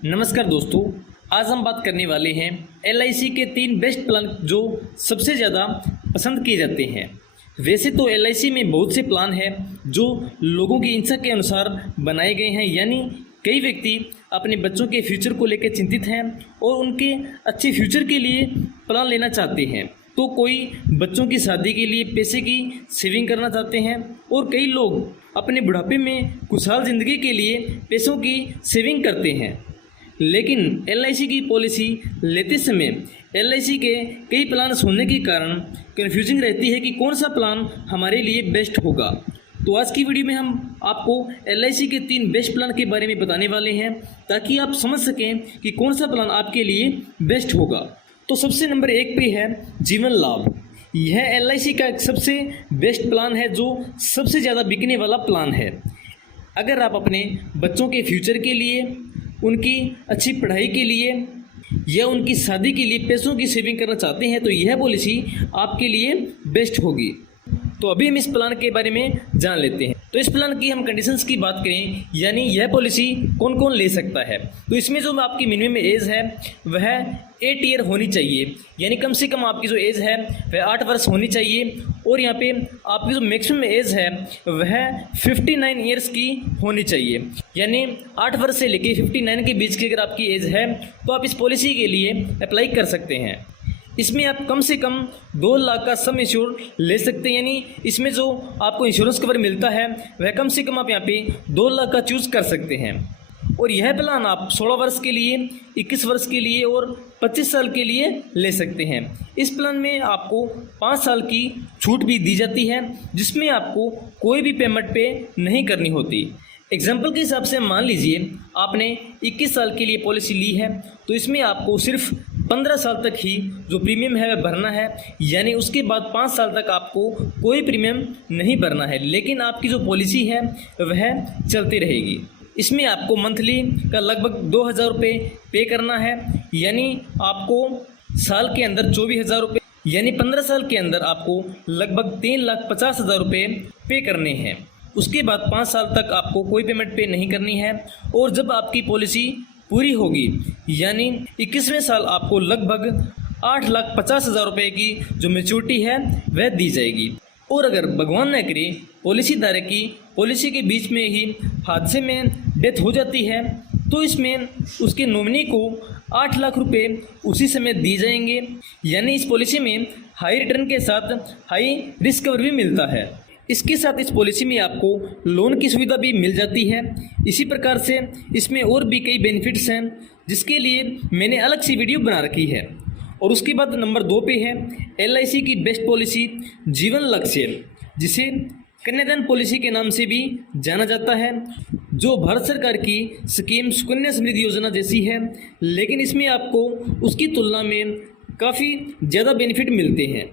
नमस्कार दोस्तों, आज हम बात करने वाले हैं एलआईसी के 3 बेस्ट प्लान जो सबसे ज़्यादा पसंद किए जाते हैं। वैसे तो एलआईसी में बहुत से प्लान हैं जो लोगों की इच्छा के अनुसार बनाए गए हैं, यानी कई व्यक्ति अपने बच्चों के फ्यूचर को लेकर चिंतित हैं और उनके अच्छे फ्यूचर के लिए प्लान लेना चाहते हैं। तो कोई बच्चों की शादी के लिए पैसे की सेविंग करना चाहते हैं और कई लोग अपने बुढ़ापे में खुशहाल ज़िंदगी के लिए पैसों की सेविंग करते हैं। लेकिन एलआईसी की पॉलिसी लेते समय एलआईसी के कई प्लान होने के कारण कन्फ्यूजिंग रहती है कि कौन सा प्लान हमारे लिए बेस्ट होगा। तो आज की वीडियो में हम आपको एलआईसी के 3 बेस्ट प्लान के बारे में बताने वाले हैं ताकि आप समझ सकें कि कौन सा प्लान आपके लिए बेस्ट होगा। तो सबसे नंबर 1 पे है जीवन लाभ। यह एलआईसी का एक सबसे बेस्ट प्लान है जो सबसे ज़्यादा बिकने वाला प्लान है। अगर आप अपने बच्चों के फ्यूचर के लिए, उनकी अच्छी पढ़ाई के लिए या उनकी शादी के लिए पैसों की सेविंग करना चाहते हैं तो यह पॉलिसी आपके लिए बेस्ट होगी। तो अभी हम इस प्लान के बारे में जान लेते हैं। तो इस प्लान की हम कंडीशंस की बात करें, यानी यह पॉलिसी कौन कौन ले सकता है, तो इसमें जो आपकी मिनिमम एज है वह 8 ईयर होनी चाहिए, यानी कम से कम आपकी जो एज है वह 8 वर्ष होनी चाहिए। और यहाँ पे आपकी जो मैक्सिमम एज है वह 59 ईयर्स की होनी चाहिए, यानी 8 वर्ष से लेकर 59 के बीच की अगर आपकी एज है तो आप इस पॉलिसी के लिए अप्लाई कर सकते हैं। इसमें आप कम से कम 2 लाख का सम इंश्योर ले सकते हैं, यानी इसमें जो आपको इंश्योरेंस कवर मिलता है वह कम से कम आप यहाँ पे 2 लाख का चूज़ कर सकते हैं। और यह प्लान आप 16 वर्ष के लिए, 21 वर्ष के लिए और 25 साल के लिए ले सकते हैं। इस प्लान में आपको 5 साल की छूट भी दी जाती है जिसमें आपको कोई भी पेमेंट पे नहीं करनी होती। एग्जाम्पल के हिसाब से मान लीजिए आपने 21 साल के लिए पॉलिसी ली है तो इसमें आपको सिर्फ 15 साल तक ही जो प्रीमियम है वह भरना है, यानी उसके बाद 5 साल तक आपको कोई प्रीमियम नहीं भरना है, लेकिन आपकी जो पॉलिसी है वह चलती रहेगी। इसमें आपको मंथली का लगभग 2,000 रुपये पे करना है, यानी आपको साल के अंदर 24,000 रुपये, यानी 15 साल के अंदर आपको लगभग 3,50,000 रुपये पे करने हैं। उसके बाद 5 साल तक आपको कोई पेमेंट पे नहीं करनी है और जब आपकी पॉलिसी पूरी होगी यानी 21वें साल आपको लगभग 8,50,000 रुपये की जो मैच्योरिटी है वह दी जाएगी। और अगर भगवान न करे पॉलिसी धारक की पॉलिसी के बीच में ही हादसे में डेथ हो जाती है तो इसमें उसके नॉमिनी को 8 लाख रुपए उसी समय दिए जाएंगे, यानी इस पॉलिसी में हाई रिटर्न के साथ हाई रिस्क कवर भी मिलता है। इसके साथ इस पॉलिसी में आपको लोन की सुविधा भी मिल जाती है। इसी प्रकार से इसमें और भी कई बेनिफिट्स हैं जिसके लिए मैंने अलग सी वीडियो बना रखी है। और उसके बाद नंबर 2 पे है एलआईसी की बेस्ट पॉलिसी जीवन लक्ष्य, जिसे कन्यादान पॉलिसी के नाम से भी जाना जाता है, जो भारत सरकार की स्कीम सुकन्या समृद्धि योजना जैसी है, लेकिन इसमें आपको उसकी तुलना में काफ़ी ज़्यादा बेनिफिट मिलते हैं,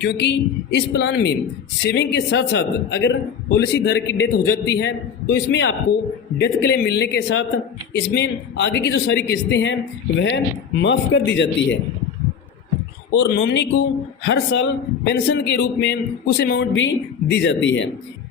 क्योंकि इस प्लान में सेविंग के साथ साथ अगर पॉलिसी धारक की डेथ हो जाती है तो इसमें आपको डेथ क्लेम मिलने के साथ इसमें आगे की जो सारी किस्तें हैं वह माफ़ कर दी जाती है और नॉमिनी को हर साल पेंशन के रूप में कुछ अमाउंट भी दी जाती है।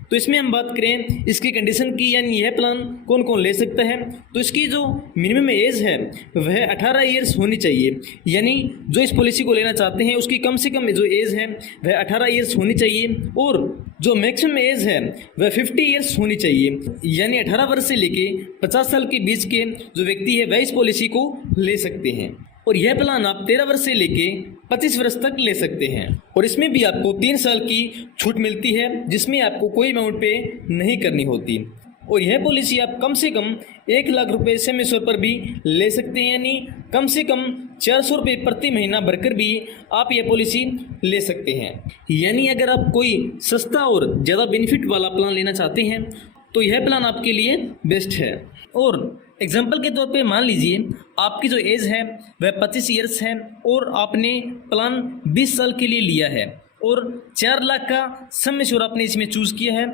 तो इसमें हम बात करें इसकी कंडीशन की, यानी यह प्लान कौन कौन ले सकता है, तो इसकी जो मिनिमम एज है वह 18 ईयर्स होनी चाहिए, यानी जो इस पॉलिसी को लेना चाहते हैं उसकी कम से कम जो एज है वह 18 ईयर्स होनी चाहिए। और जो मैक्सिमम एज है वह 50 ईयर्स होनी चाहिए, यानी 18 वर्ष से लेके 50 साल के बीच के जो व्यक्ति है वह इस पॉलिसी को ले सकते हैं। और यह प्लान आप 13 वर्ष से लेके 25 वर्ष तक ले सकते हैं और इसमें भी आपको 3 साल की छूट मिलती है जिसमें आपको कोई अमाउंट पे नहीं करनी होती। और यह पॉलिसी आप कम से कम 1 लाख रुपए समय स्वर पर भी ले सकते हैं, यानी कम से कम 400 रुपये प्रति महीना भरकर भी आप यह पॉलिसी ले सकते हैं। यानी अगर आप कोई सस्ता और ज़्यादा बेनिफिट वाला प्लान लेना चाहते हैं तो यह प्लान आपके लिए बेस्ट है। और एग्जाम्पल के तौर पे मान लीजिए आपकी जो एज है वह 25 ईयर्स है और आपने प्लान 20 साल के लिए लिया है और 4 लाख का सम इंश्योर आपने इसमें चूज़ किया है,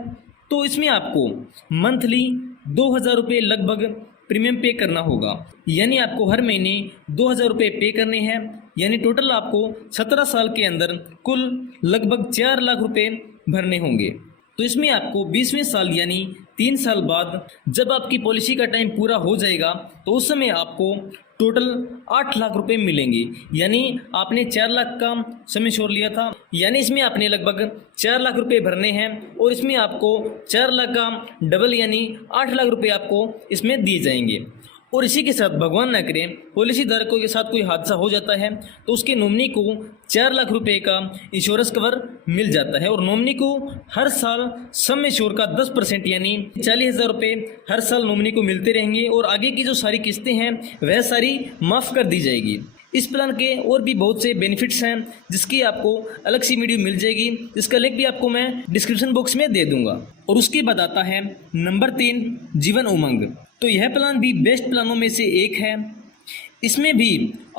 तो इसमें आपको मंथली 2,000 रुपये लगभग प्रीमियम पे करना होगा, यानी आपको हर महीने 2,000 रुपये पे करने हैं, यानी टोटल आपको 17 साल के अंदर कुल लगभग 4 लाख रुपये भरने होंगे। तो इसमें आपको 20वें साल यानी 3 साल बाद जब आपकी पॉलिसी का टाइम पूरा हो जाएगा तो उस समय आपको टोटल 8 लाख रुपए मिलेंगे। यानी आपने 4 लाख का सम इंश्योर लिया था, यानी इसमें आपने लगभग 4 लाख रुपए भरने हैं और इसमें आपको 4 लाख का डबल यानी 8 लाख रुपए आपको इसमें दिए जाएंगे। और इसी के साथ भगवान न करे पॉलिसी धारकों के साथ कोई हादसा हो जाता है तो उसके नॉमिनी को 4 लाख रुपए का इंश्योरेंस कवर मिल जाता है और नॉमिनी को हर साल सम इंश्योर का 10% यानी 40,000 रुपये हर साल नॉमिनी को मिलते रहेंगे और आगे की जो सारी किस्तें हैं वह सारी माफ़ कर दी जाएगी। इस प्लान के और भी बहुत से बेनिफिट्स हैं जिसकी आपको अलग सी वीडियो मिल जाएगी, जिसका लिंक भी आपको मैं डिस्क्रिप्शन बॉक्स में दे दूंगा। और उसके बाद आता है नंबर 3 जीवन उमंग। तो यह प्लान भी बेस्ट प्लानों में से एक है। इसमें भी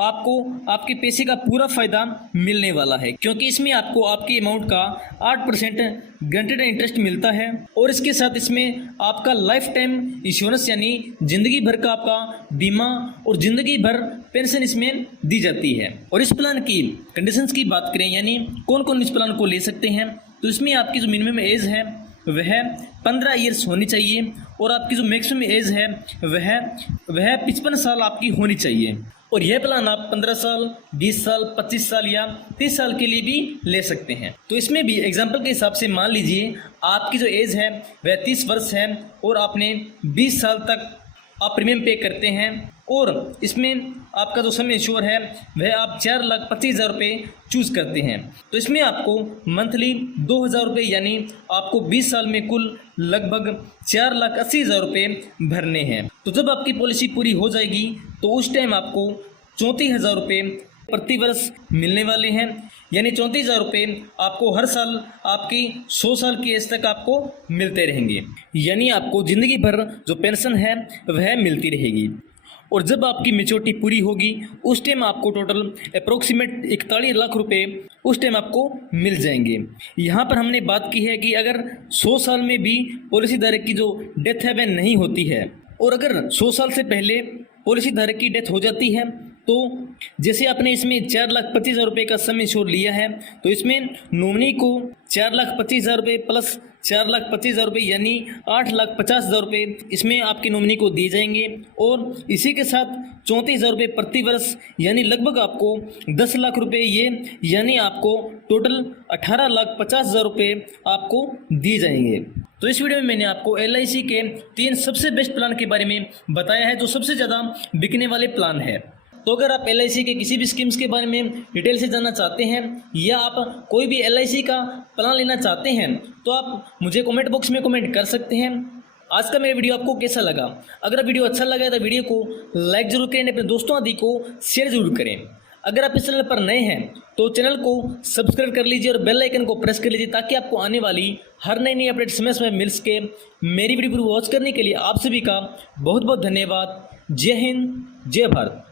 आपको आपके पैसे का पूरा फ़ायदा मिलने वाला है क्योंकि इसमें आपको आपके अमाउंट का 8% गारंटेड इंटरेस्ट मिलता है और इसके साथ इसमें आपका लाइफ टाइम इंश्योरेंस यानी ज़िंदगी भर का आपका बीमा और ज़िंदगी भर पेंशन इसमें दी जाती है। और इस प्लान की कंडीशंस की बात करें यानी कौन कौन इस प्लान को ले सकते हैं, तो इसमें आपकी जो मिनिमम एज है वह 15 ईयर्स होनी चाहिए और आपकी जो मैक्सिमम एज है वह 55 साल आपकी होनी चाहिए। और यह प्लान आप 15 साल, 20 साल, 25 साल या 30 साल के लिए भी ले सकते हैं। तो इसमें भी एग्जाम्पल के हिसाब से मान लीजिए आपकी जो एज है वह 30 वर्ष है और आपने 20 साल तक आप प्रीमियम पे करते हैं और इसमें आपका जो सम इंश्योर है वह आप 4,25,000 रुपये चूज़ करते हैं। तो इसमें आपको मंथली 2,000 रुपये यानी आपको 20 साल में कुल लगभग 4,80,000 रुपये भरने हैं। तो जब आपकी पॉलिसी पूरी हो जाएगी तो उस टाइम आपको 34,000 रुपये प्रति वर्ष मिलने वाले हैं, यानी 34,000 रुपये आपको हर साल आपकी 100 साल की एज तक आपको मिलते रहेंगे, यानी आपको ज़िंदगी भर जो पेंशन है वह मिलती रहेगी। और जब आपकी मेच्योरिटी पूरी होगी उस टाइम आपको टोटल अप्रोक्सीमेट 41 लाख रुपए उस टाइम आपको मिल जाएंगे। यहाँ पर हमने बात की है कि अगर 100 साल में भी पॉलिसी धारक की जो डेथ है वह नहीं होती है और अगर 100 साल से पहले पॉलिसी धारक की डेथ हो जाती है तो जैसे आपने इसमें 4,25,000 रुपये का सम इंश्योर लिया है तो इसमें नॉमिनी को 4,25,000 रुपये प्लस 4,25,000 रुपये यानी 8,50,000 रुपये इसमें आपकी नॉमिनी को दिए जाएंगे और इसी के साथ 34,000 रुपये प्रति वर्ष यानी लगभग आपको 10 लाख रुपये ये यानी आपको टोटल 18,50,000 रुपये आपको दिए जाएंगे। तो इस वीडियो में मैंने आपको LIC के 3 सबसे बेस्ट प्लान के बारे में बताया है जो सबसे ज़्यादा बिकने वाले प्लान है। तो अगर आप LIC के किसी भी स्कीम्स के बारे में डिटेल से जानना चाहते हैं या आप कोई भी LIC का प्लान लेना चाहते हैं तो आप मुझे कमेंट बॉक्स में कमेंट कर सकते हैं। आज का मेरा वीडियो आपको कैसा लगा? अगर वीडियो अच्छा लगा तो वीडियो को लाइक जरूर करें, अपने दोस्तों आदि को शेयर जरूर करें। अगर आप इस चैनल पर नए हैं तो चैनल को सब्सक्राइब कर लीजिए और बेल आइकन को प्रेस कर लीजिए ताकि आपको आने वाली हर नई अपडेट समय समय मिल सके। मेरी वीडियो वॉच करने के लिए आप सभी का बहुत बहुत धन्यवाद। जय हिंद, जय भारत।